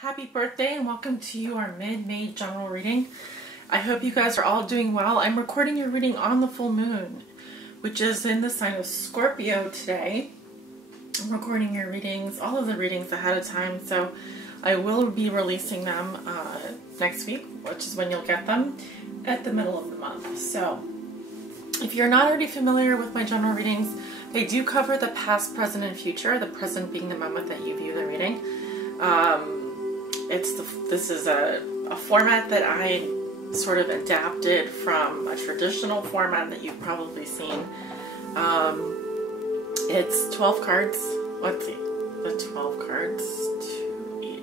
Happy birthday and welcome to your mid-May general reading. I hope you guys are all doing well. I'm recording your reading on the full moon, which is in the sign of Scorpio today. I'm recording your readings, all of the readings ahead of time, so I will be releasing them next week, which is when you'll get them at the middle of the month. So if you're not already familiar with my general readings, they do cover the past, present, and future, the present being the moment that you view the reading. This is a format that I sort of adapted from a traditional format that you've probably seen. It's 12 cards. Let's see, the 12 cards.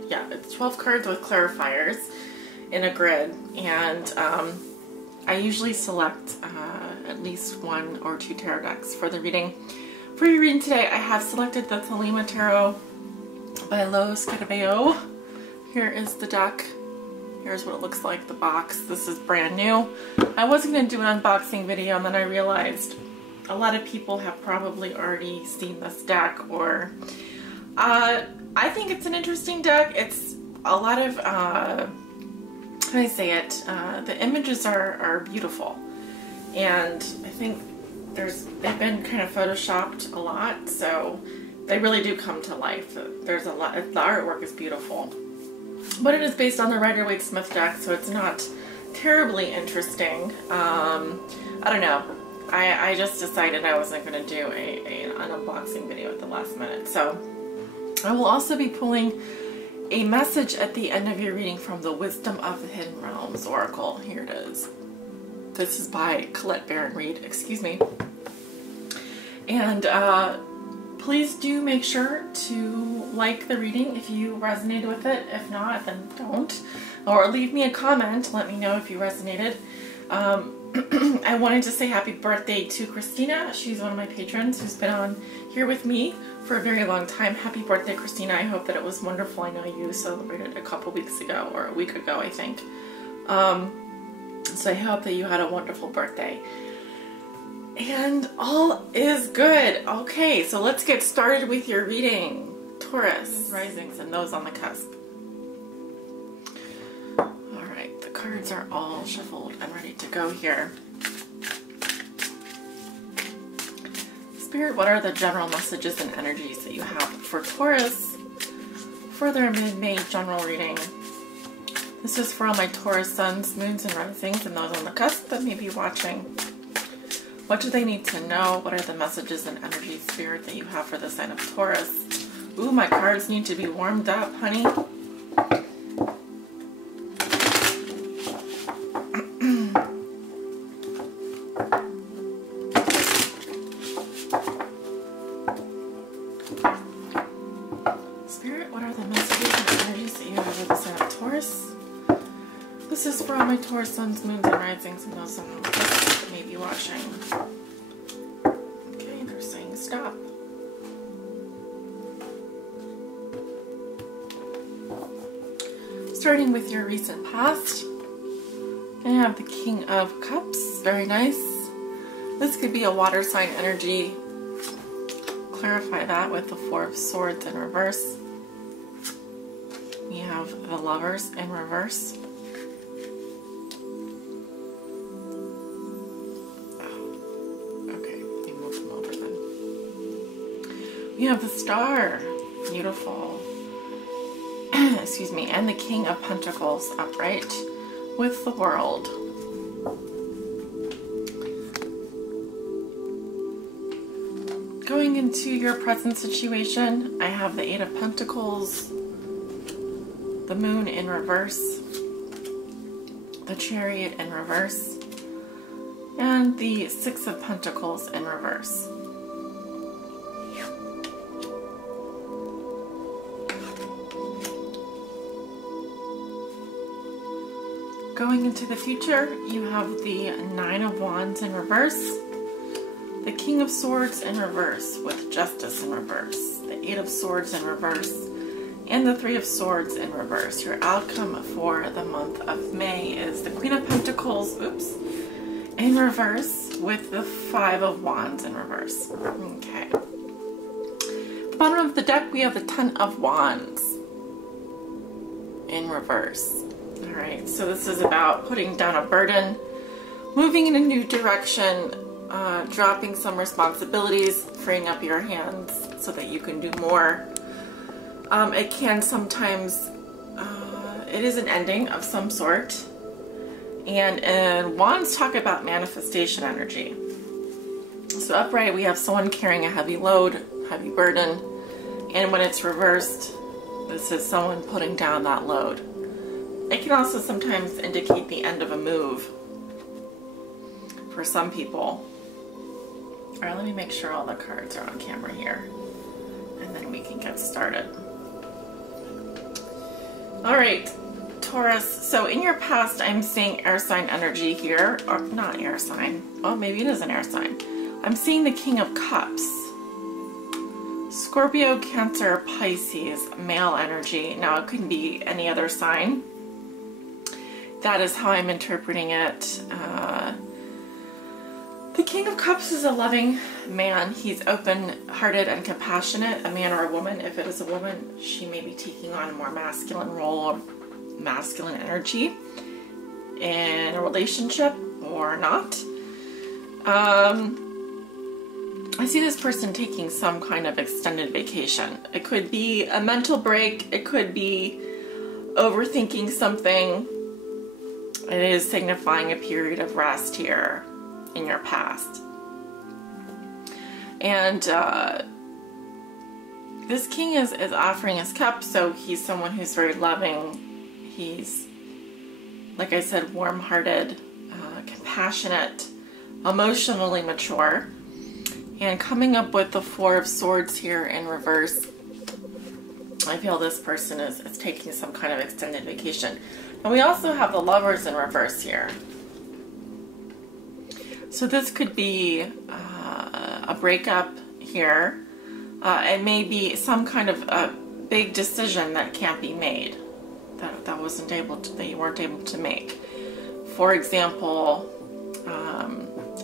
Yeah, it's 12 cards with clarifiers in a grid, and I usually select at least 1 or 2 tarot decks for the reading. For your reading today, I have selected the Thelema Tarot by Los Carabeo. Here is the deck. Here's what it looks like, the box. This is brand new. I wasn't going to do an unboxing video, and then I realized a lot of people have probably already seen this deck, or I think it's an interesting deck. It's a lot of, how do I say it? The images are beautiful, and I think they've been kind of photoshopped a lot, so they really do come to life. There's a lot. The artwork is beautiful. But it is based on the Rider-Waite-Smith deck, so it's not terribly interesting. I don't know. I just decided I wasn't going to do an unboxing video at the last minute. So I will also be pulling a message at the end of your reading from the Wisdom of the Hidden Realms Oracle. Here it is. This is by Colette Baron Reed. Excuse me. And please do make sure to like the reading if you resonated with it. If not, then don't. Or leave me a comment. Let me know if you resonated. I wanted to say happy birthday to Christina. She's one of my patrons who's been on here with me for a very long time. Happy birthday, Christina. I hope that it was wonderful. I know you celebrated a couple weeks ago, or a week ago, I think. So I hope that you had a wonderful birthday. And all is good. Okay, so let's get started with your reading. Taurus, risings, and those on the cusp. Alright, the cards are all shuffled and ready to go here. Spirit, what are the general messages and energies that you have for Taurus for their mid-May general reading? This is for all my Taurus suns, moons, and risings, and those on the cusp that may be watching. What do they need to know? What are the messages and energy, Spirit, that you have for the sign of Taurus? Ooh, my cards need to be warmed up, honey. Spirit, what are the messages and energies that you have for the sign of Taurus? This is for all my Taurus suns, moons, and risings, and those on the cusp that may be watching. Okay, they're saying stop. Starting with your recent past, I have the King of Cups. Very nice. This could be a water sign energy. Clarify that with the Four of Swords in reverse. We have the Lovers in reverse. You have the Star, beautiful, excuse me, and the King of Pentacles upright with the World. Going into your present situation, I have the Eight of Pentacles, the Moon in reverse, the Chariot in reverse, and the Six of Pentacles in reverse. Going into the future, you have the Nine of Wands in reverse, the King of Swords in reverse with Justice in reverse, the Eight of Swords in reverse, and the Three of Swords in reverse. Your outcome for the month of May is the Queen of Pentacles, in reverse with the Five of Wands in reverse. Okay. At the bottom of the deck, we have the Ten of Wands. reverse. All right, so this is about putting down a burden, moving in a new direction, dropping some responsibilities, freeing up your hands so that you can do more. It can sometimes, it is an ending of some sort. And wands talk about manifestation energy. So upright, we have someone carrying a heavy load, heavy burden. And when it's reversed, this is someone putting down that load. It can also sometimes indicate the end of a move for some people. All right, let me make sure all the cards are on camera here, and then we can get started. All right, Taurus. So in your past, I'm seeing air sign energy here, or not air sign. Oh, maybe it is an air sign. I'm seeing the King of Cups. Scorpio, Cancer, Pisces, male energy. Now it can be any other sign. That is how I'm interpreting it. The King of Cups is a loving man. He's open-hearted and compassionate, a man or a woman. If it is a woman, she may be taking on a more masculine role or masculine energy in a relationship or not. I see this person taking some kind of extended vacation. It could be a mental break. It could be overthinking something. It is signifying a period of rest here in your past. And this king is offering his cup, so he's someone who's very loving. He's, like I said, warm-hearted, compassionate, emotionally mature. And coming up with the Four of Swords here in reverse, I feel this person is taking some kind of extended vacation. And we also have the Lovers in reverse here. So this could be a breakup here. It may be some kind of a big decision that can't be made, that you weren't able to make. For example,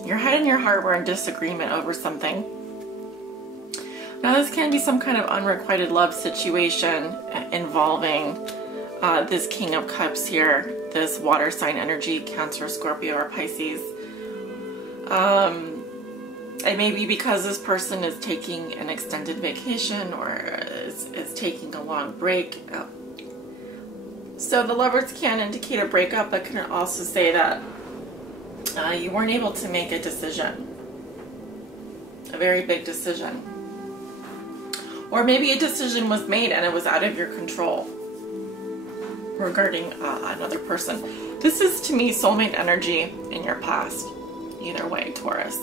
your head and your heart were in disagreement over something. Now this can be some kind of unrequited love situation involving this King of Cups here, this water sign energy, Cancer, Scorpio, or Pisces. It may be because this person is taking an extended vacation or is taking a long break. So the Lovers can indicate a breakup, but can also say that you weren't able to make a decision, a very big decision. Or maybe a decision was made and it was out of your control regarding another person. This is, to me, soulmate energy in your past. Either way, Taurus.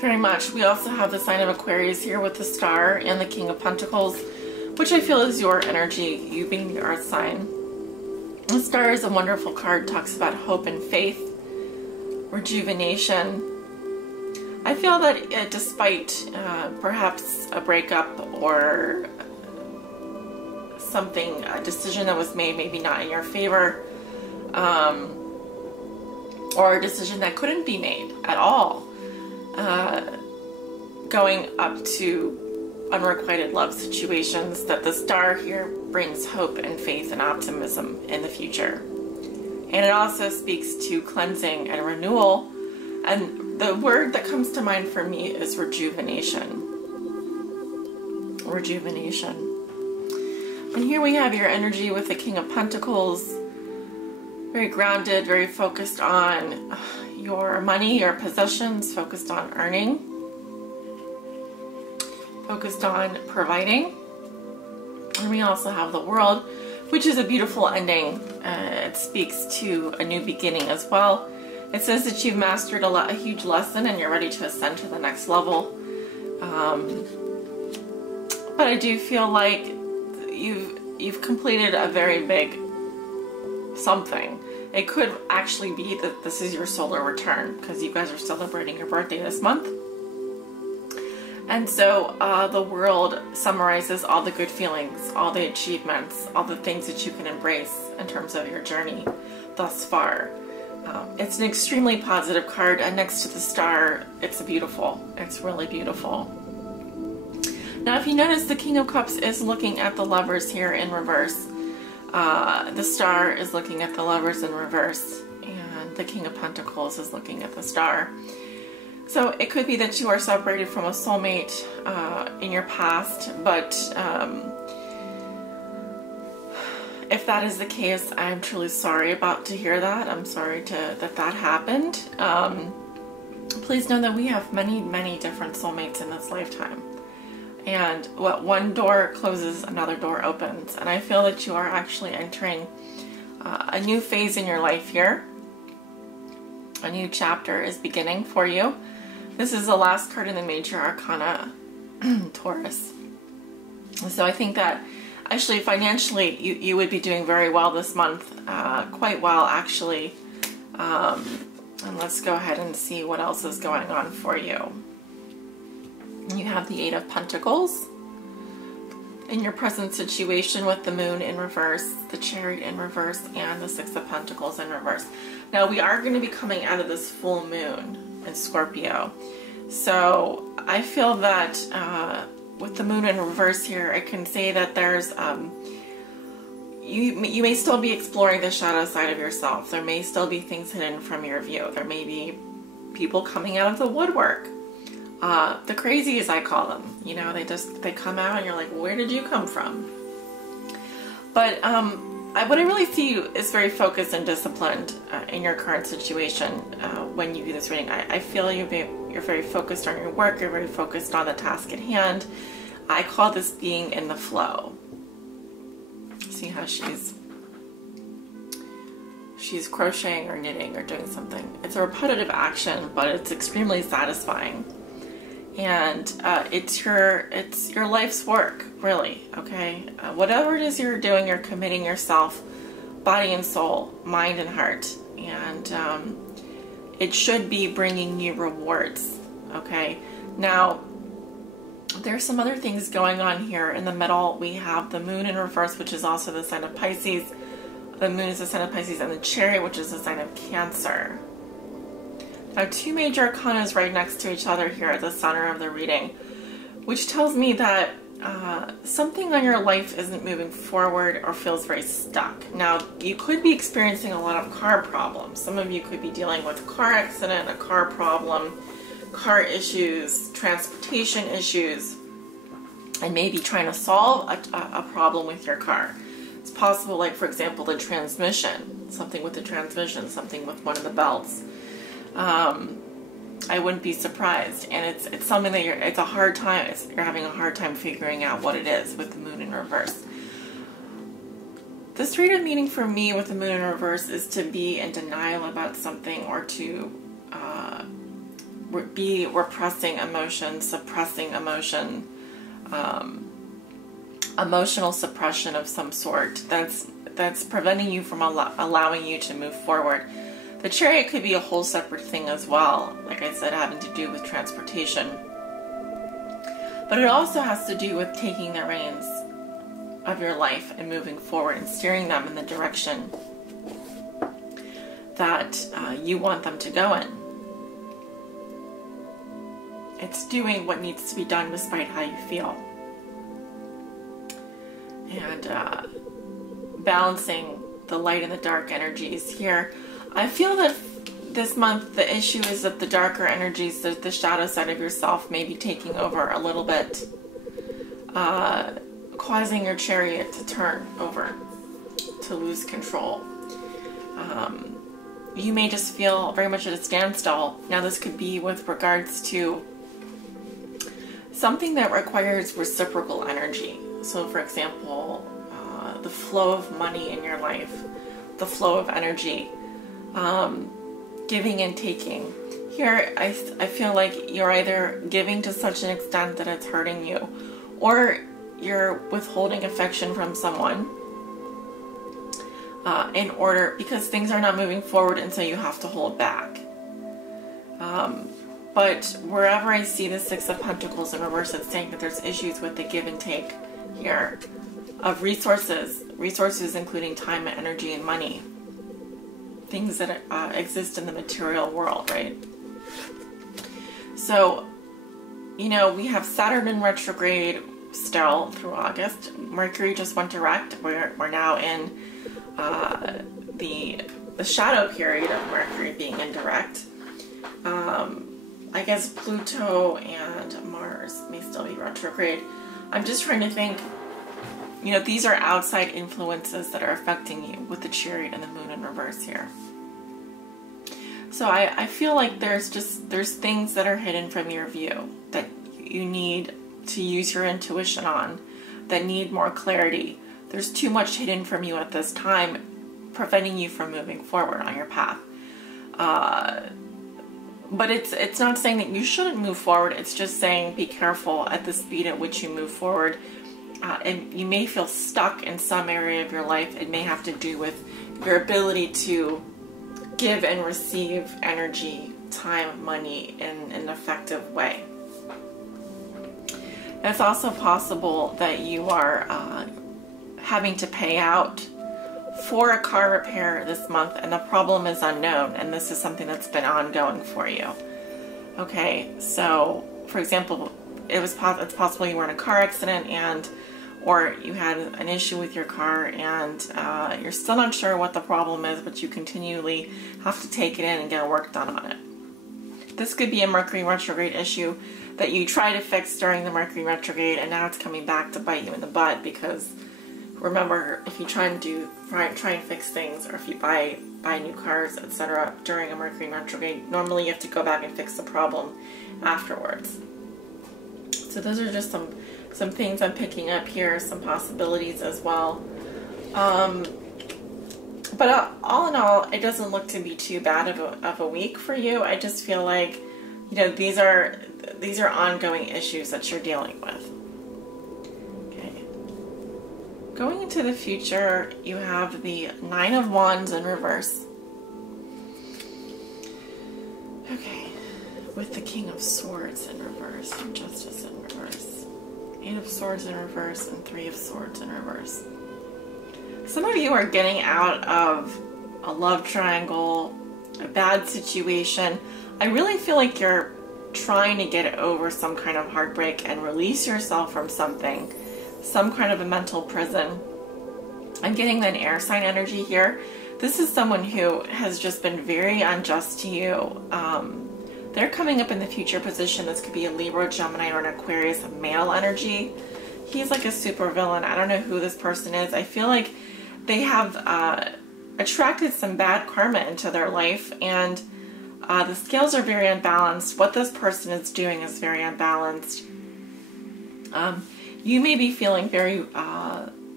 Very much. We also have the sign of Aquarius here with the Star and the King of Pentacles, which I feel is your energy, you being the earth sign. The Star is a wonderful card, talks about hope and faith, rejuvenation. I feel that despite perhaps a breakup or something, a decision that was made maybe not in your favor, or a decision that couldn't be made at all, going up to unrequited love situations, that the Star here brings hope and faith and optimism in the future. And it also speaks to cleansing and renewal. And the word that comes to mind for me is rejuvenation. Rejuvenation. And here we have your energy with the King of Pentacles. Very grounded, very focused on your money, your possessions, focused on earning, focused on providing. And we also have the World, which is a beautiful ending. It speaks to a new beginning as well. It says that you've mastered a huge lesson and you're ready to ascend to the next level. But I do feel like you've completed a very big something. It could actually be that this is your solar return, because you guys are celebrating your birthday this month. And so the World summarizes all the good feelings, all the achievements, all the things that you can embrace in terms of your journey thus far. It's an extremely positive card, and next to the Star, it's beautiful. It's really beautiful. Now, if you notice, the King of Cups is looking at the Lovers here in reverse. The Star is looking at the Lovers in reverse, and the King of Pentacles is looking at the Star. So it could be that you are separated from a soulmate in your past, but if that is the case, I'm truly sorry to hear that. I'm sorry that happened. Please know that we have many, many different soulmates in this lifetime. And what one door closes, another door opens. And I feel that you are actually entering a new phase in your life here. A new chapter is beginning for you. This is the last card in the Major Arcana, Taurus. So I think that actually financially you would be doing very well this month. Quite well, actually. And let's go ahead and see what else is going on for you. You have the Eight of Pentacles in your present situation with the Moon in reverse, the Chariot in reverse, and the Six of Pentacles in reverse. Now we are going to be coming out of this full moon in Scorpio. So I feel that with the Moon in reverse here, I can say that there's you may still be exploring the shadow side of yourself. There may still be things hidden from your view. There may be people coming out of the woodwork. The crazies, I call them. You know, they come out and you're like, where did you come from? But what I really see you is very focused and disciplined in your current situation when you do this reading. I feel you're very focused on your work. You're very focused on the task at hand. I call this being in the flow. See how she's crocheting or knitting or doing something. It's a repetitive action, but it's extremely satisfying. And it's your life's work, really, okay? Whatever it is you're doing, you're committing yourself, body and soul, mind and heart. And it should be bringing you rewards, okay? Now, there's some other things going on here. In the middle, we have the Moon in reverse, which is also the sign of Pisces. The Moon is the sign of Pisces, and the Chariot, which is the sign of Cancer. Now, two major arcana right next to each other here at the center of the reading, which tells me that something on your life isn't moving forward or feels very stuck. Now, you could be experiencing a lot of car problems. Some of you could be dealing with a car accident, a car problem, car issues, transportation issues, and maybe trying to solve a problem with your car. It's possible, like, for example, the transmission, something with the transmission, something with one of the belts. I wouldn't be surprised, and it's something that you're having a hard time figuring out what it is with the Moon in reverse. This reading meaning for me with the Moon in reverse is to be in denial about something, or to be repressing emotion, suppressing emotion, emotional suppression of some sort that's preventing you from allowing you to move forward. The Chariot could be a whole separate thing as well, like I said, having to do with transportation. But it also has to do with taking the reins of your life and moving forward and steering them in the direction that you want them to go in. It's doing what needs to be done despite how you feel. And balancing the light and the dark energies here. I feel that this month the issue is that the darker energies, the shadow side of yourself, may be taking over a little bit, causing your Chariot to turn over, to lose control. You may just feel very much at a standstill. Now, this could be with regards to something that requires reciprocal energy. So, for example, the flow of money in your life, the flow of energy, giving and taking. Here, I feel like you're either giving to such an extent that it's hurting you, or you're withholding affection from someone because things are not moving forward, and so you have to hold back. But wherever I see the Six of Pentacles in reverse, it's saying that there's issues with the give and take here of resources including time, energy, and money. Things that exist in the material world, right? So, you know, we have Saturn in retrograde, still through August. Mercury just went direct. We're now in the shadow period of Mercury being indirect. I guess Pluto and Mars may still be retrograde. I'm just trying to think, you know, these are outside influences that are affecting you with the Chariot and the Moon in reverse here. So I feel like there's things that are hidden from your view that you need to use your intuition on, that need more clarity. There's too much hidden from you at this time, preventing you from moving forward on your path. But it's not saying that you shouldn't move forward. It's just saying be careful at the speed at which you move forward. And you may feel stuck in some area of your life. It may have to do with your ability to give and receive energy, time, money in an effective way. It's also possible that you are having to pay out for a car repair this month, and the problem is unknown, and this is something that's been ongoing for you. Okay, so for example, it's possible you were in a car accident or you had an issue with your car and you're still not sure what the problem is, but you continually have to take it in and get work done on it. This could be a Mercury retrograde issue that you try to fix during the Mercury retrograde, and now it's coming back to bite you in the butt, because remember, if you try and fix things, or if you buy new cars, etc. during a Mercury retrograde, normally you have to go back and fix the problem afterwards. So those are just some things I'm picking up here, some possibilities as well. But all in all, it doesn't look to be too bad of a week for you. I just feel like, you know, these are ongoing issues that you're dealing with. Okay. Going into the future, you have the Nine of Wands in reverse. Okay. With the King of Swords in reverse and Justice in reverse. Eight of Swords in reverse and Three of Swords in reverse. Some of you are getting out of a love triangle, a bad situation. I really feel like you're trying to get over some kind of heartbreak and release yourself from something, some kind of a mental prison. I'm getting an air sign energy here. This is someone who has just been very unjust to you. They're coming up in the future position. This could be a Libra, Gemini, or an Aquarius male energy. He's like a super villain. I don't know who this person is. I feel like they have attracted some bad karma into their life, and the scales are very unbalanced. What this person is doing is very unbalanced. You may be feeling very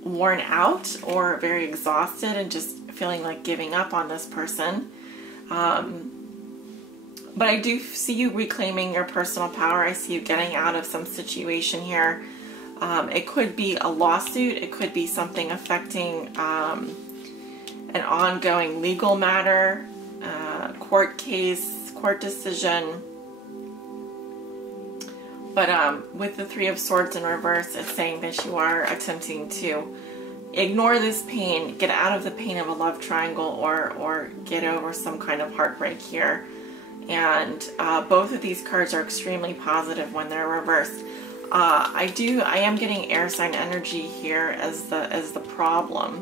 worn out or very exhausted and just feeling like giving up on this person. But I do see you reclaiming your personal power. I see you getting out of some situation here. It could be a lawsuit. It could be something affecting an ongoing legal matter, court case, court decision. But with the Three of Swords in reverse, it's saying that you are attempting to ignore this pain, get out of the pain of a love triangle, or get over some kind of heartbreak here. And both of these cards are extremely positive when they're reversed. I am getting air sign energy here as the problem.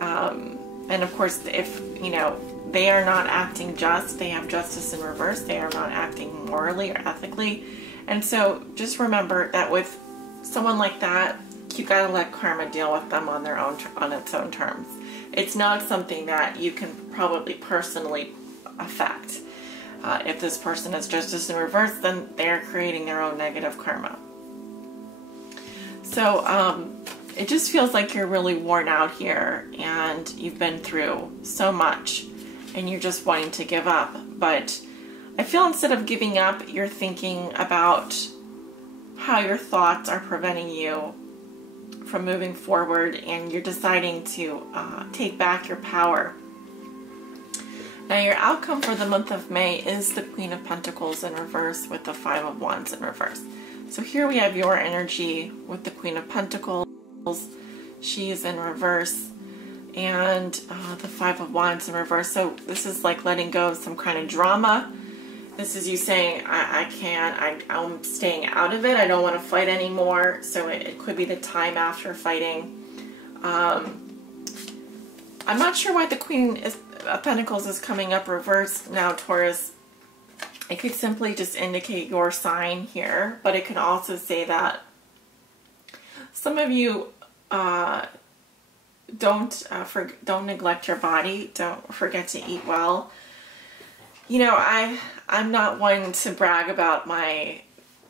And of course, if, you know, they are not acting just, they have justice in reverse, they are not acting morally or ethically. And so just remember that with someone like that, you gotta let karma deal with them on its own terms. It's not something that you can probably personally affect. If this person is justice in reverse, then they're creating their own negative karma. So it just feels like you're really worn out here, and you've been through so much and you're just wanting to give up. But I feel instead of giving up, you're thinking about how your thoughts are preventing you from moving forward, and you're deciding to take back your power. Now your outcome for the month of May is the Queen of Pentacles in reverse with the Five of Wands in reverse. So here we have your energy with the Queen of Pentacles. She is in reverse, and the Five of Wands in reverse. So this is like letting go of some kind of drama. This is you saying, I can't, I'm staying out of it. I don't want to fight anymore. So it could be the time after fighting. I'm not sure why the Queen of Pentacles is coming up reversed now, Taurus. It could simply just indicate your sign here, but it can also say that some of you don't neglect your body. Don't forget to eat well. You know, I'm not one to brag about my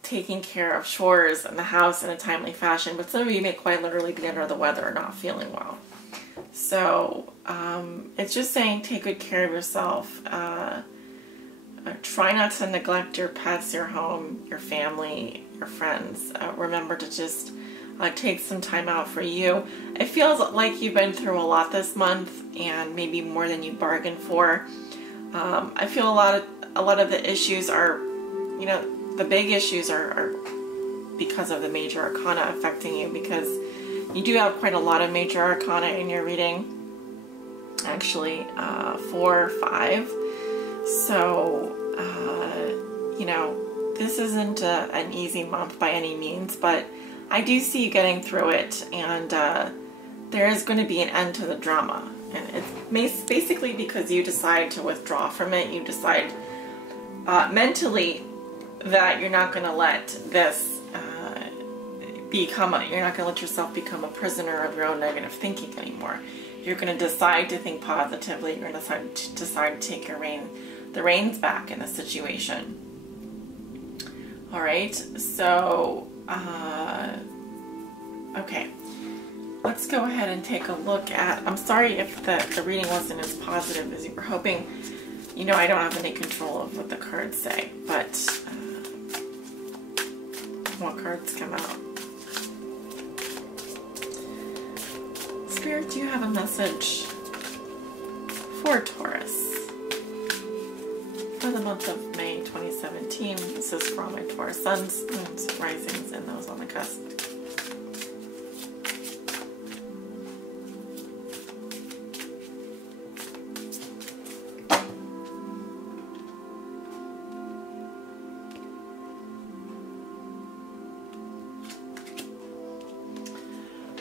taking care of chores in the house in a timely fashion, but some of you may quite literally be under the weather or not feeling well. So it's just saying take good care of yourself. Try not to neglect your pets, your home, your family, your friends. Remember to just take some time out for you. It feels like you've been through a lot this month, and maybe more than you bargained for. I feel a lot of the issues are, you know, the big issues are because of the major arcana affecting you, because you do have quite a lot of major arcana in your reading. Actually, 4 or 5. So, you know, this isn't an easy month by any means, but I do see you getting through it, and there is going to be an end to the drama. And it's basically because you decide to withdraw from it. You decide mentally that you're not going to let this you're not going to let yourself become a prisoner of your own negative thinking anymore. You're going to decide to think positively. You're going to decide to take the reins back in the situation. All right, so okay. Let's go ahead and take a look at, I'm sorry if the reading wasn't as positive as you were hoping. You know, I don't have any control of what the cards say, but what cards come out? Spirit, do you have a message for Taurus for the month of May 2017? This is for all my Taurus suns, moons, risings, and those on the cusp.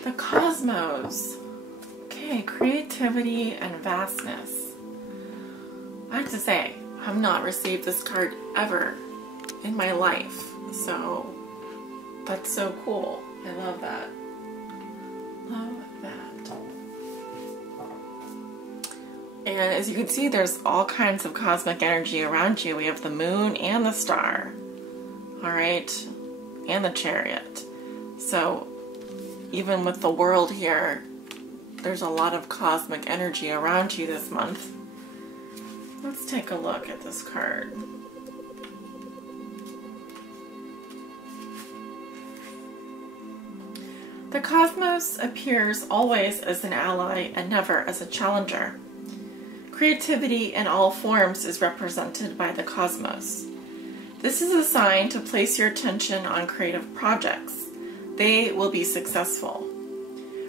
The cosmos. Okay, creativity and vastness. I have to say, I've not received this card ever in my life, so that's so cool. I love that. Love that. And as you can see, there's all kinds of cosmic energy around you. We have the moon and the star, all right, and the chariot. So even with the world here, there's a lot of cosmic energy around you this month. Let's take a look at this card. The cosmos appears always as an ally and never as a challenger. Creativity in all forms is represented by the cosmos. This is a sign to place your attention on creative projects. They will be successful.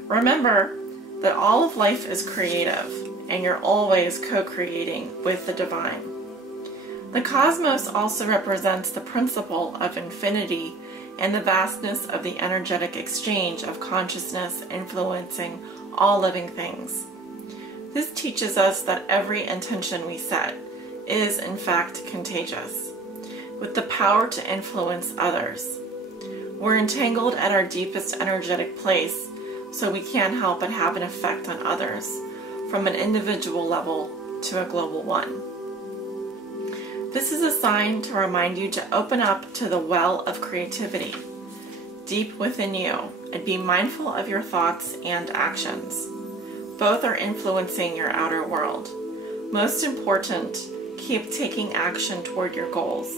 Remember that all of life is creative, and you're always co-creating with the divine. The cosmos also represents the principle of infinity and the vastness of the energetic exchange of consciousness influencing all living things. This teaches us that every intention we set is in fact contagious, with the power to influence others. We're entangled at our deepest energetic place, so we can't help but have an effect on others, from an individual level to a global one. This is a sign to remind you to open up to the well of creativity deep within you and be mindful of your thoughts and actions. Both are influencing your outer world. Most important, keep taking action toward your goals,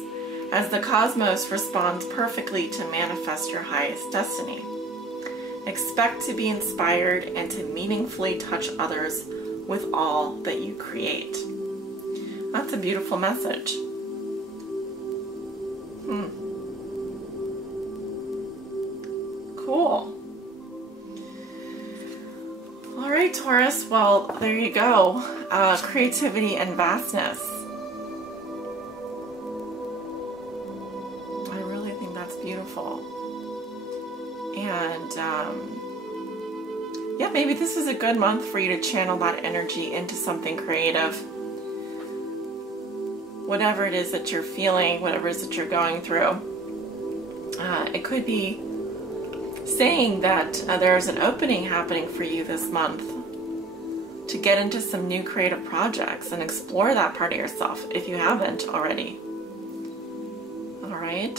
as the cosmos responds perfectly to manifest your highest destiny. Expect to be inspired and to meaningfully touch others with all that you create. That's a beautiful message. Cool. All right, Taurus. Well, there you go. Creativity and vastness. maybe this is a good month for you to channel that energy into something creative. Whatever it is that you're feeling, whatever it is that you're going through. It could be saying that there's an opening happening for you this month to get into some new creative projects and explore that part of yourself if you haven't already. All right.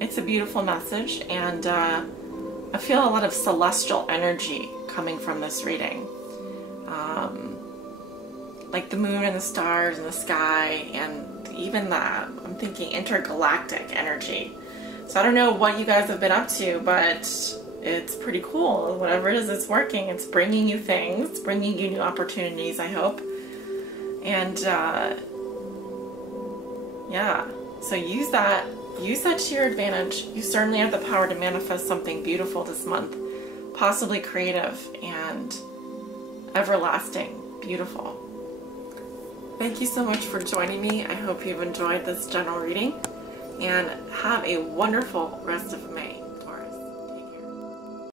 It's a beautiful message, and I feel a lot of celestial energy coming from this reading. Like the moon and the stars and the sky, and even I'm thinking intergalactic energy. So I don't know what you guys have been up to, but it's pretty cool. Whatever it is, it's working. It's bringing you things, bringing you new opportunities, I hope. And yeah, so use that to your advantage. You certainly have the power to manifest something beautiful this month, possibly creative and everlasting, beautiful. Thank you so much for joining me. I hope you've enjoyed this general reading, and have a wonderful rest of May.